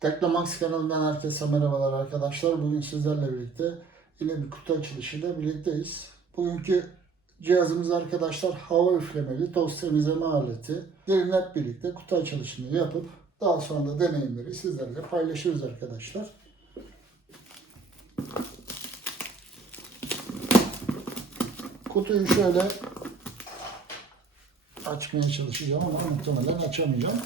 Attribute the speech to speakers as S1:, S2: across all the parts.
S1: Teknomax kanalından herkese merhabalar arkadaşlar. Bugün sizlerle birlikte yine bir kutu açılışıyla birlikteyiz. Bugünkü cihazımız arkadaşlar hava üflemeli toz temizleme aleti. Gelin hep birlikte kutu açılışını yapıp daha sonra da deneyimleri sizlerle paylaşırız arkadaşlar. Kutuyu şöyle açmaya çalışacağım ama muhtemelen açamayacağım.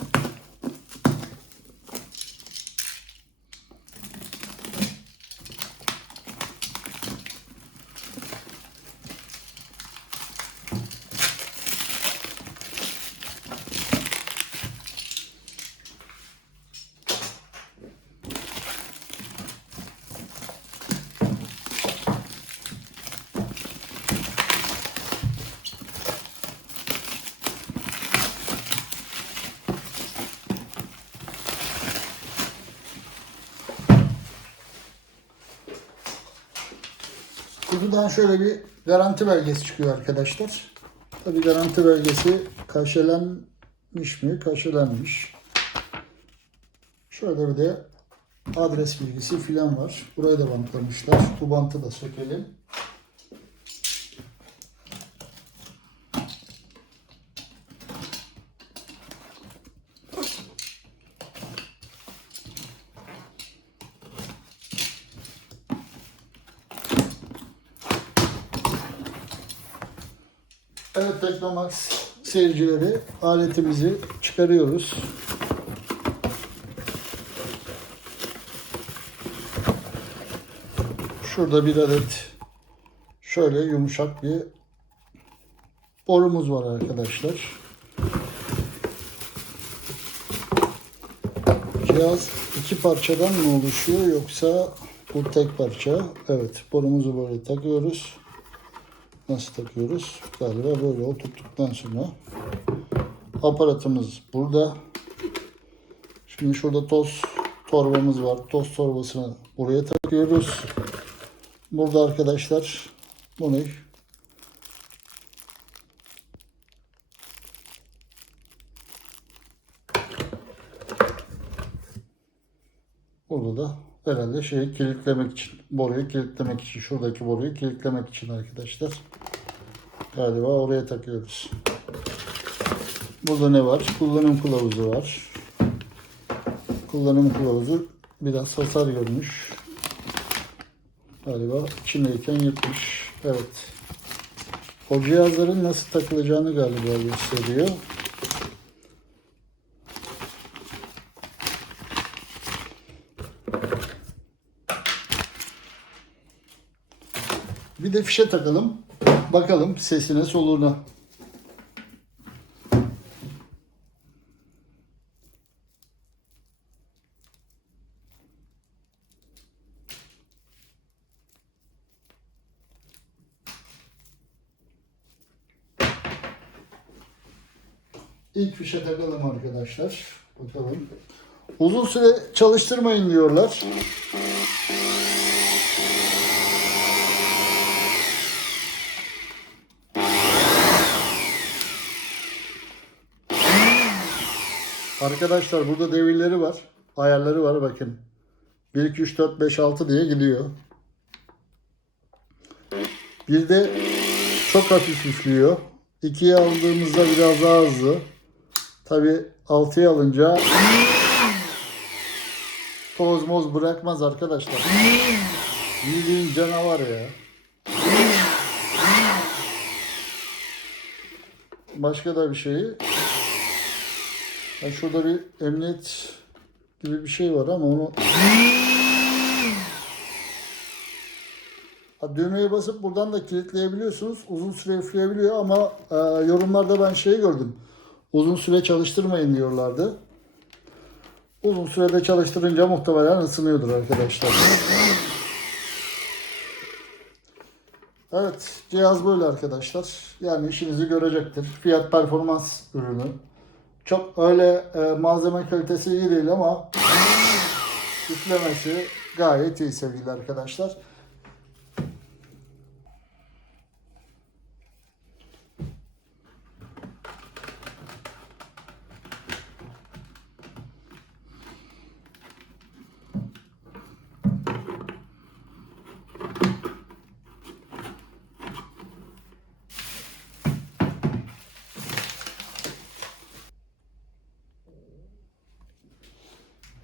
S1: Kutudan şöyle bir garanti belgesi çıkıyor arkadaşlar. Tabi garanti belgesi kaşelenmiş mi? Kaşelenmiş. Şöyle bir de adres bilgisi filan var. Burayı da bantlamışlar. Bu bantı da sökelim. Evet Teknomax seyircileri aletimizi çıkarıyoruz. Şurada bir adet şöyle yumuşak bir borumuz var arkadaşlar. Cihaz iki parçadan mı oluşuyor yoksa bu tek parça? Evet borumuzu böyle takıyoruz. Nasıl takıyoruz? Galiba böyle oturttuktan sonra aparatımız burada. Şimdi şurada toz torbamız var. Toz torbasını buraya takıyoruz. Burada arkadaşlar bu ne? Burada da herhalde şeyi kilitlemek için, boruyu kilitlemek için, şuradaki boruyu kilitlemek için arkadaşlar. Galiba oraya takıyoruz. Burada ne var? Kullanım kılavuzu var. Kullanım kılavuzu biraz hasar görmüş. Galiba içindeyken yırtmış. Evet. O cihazların nasıl takılacağını galiba gösteriyor. Bir de fişe takalım. Bakalım sesine soluğuna. İlk fişe takalım arkadaşlar. Bakalım. Uzun süre çalıştırmayın diyorlar. Arkadaşlar burada devirleri var. Ayarları var bakın. 1, 2, 3, 4, 5, 6 diye gidiyor. Bir de çok hafif üflüyor. 2'ye aldığımızda biraz daha hızlı. Tabi 6'ya alınca toz moz bırakmaz arkadaşlar. Bildiğin canavar ya. Başka da bir şey. Ha, şurada bir emniyet gibi bir şey var ama onu düğmeye basıp buradan da kilitleyebiliyorsunuz. Uzun süre üfleyebiliyor ama e, yorumlarda ben şey gördüm. Uzun süre çalıştırmayın diyorlardı. Uzun sürede çalıştırınca muhtemelen ısınıyordur arkadaşlar. Evet, cihaz böyle arkadaşlar. Yani işinizi görecektir. Fiyat performans ürünü. Çok öyle e, malzeme kalitesi iyi değil ama üflemesi gayet iyi sevgili arkadaşlar.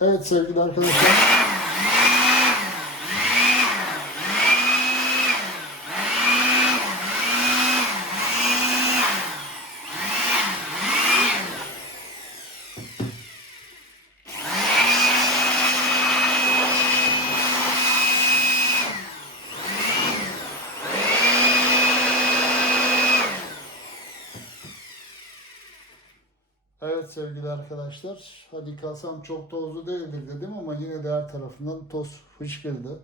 S1: Evet sevgili arkadaşlar. Evet sevgili arkadaşlar. Hadi kasam çok tozlu değildir dedim ama yine de her tarafından toz fışkırdı.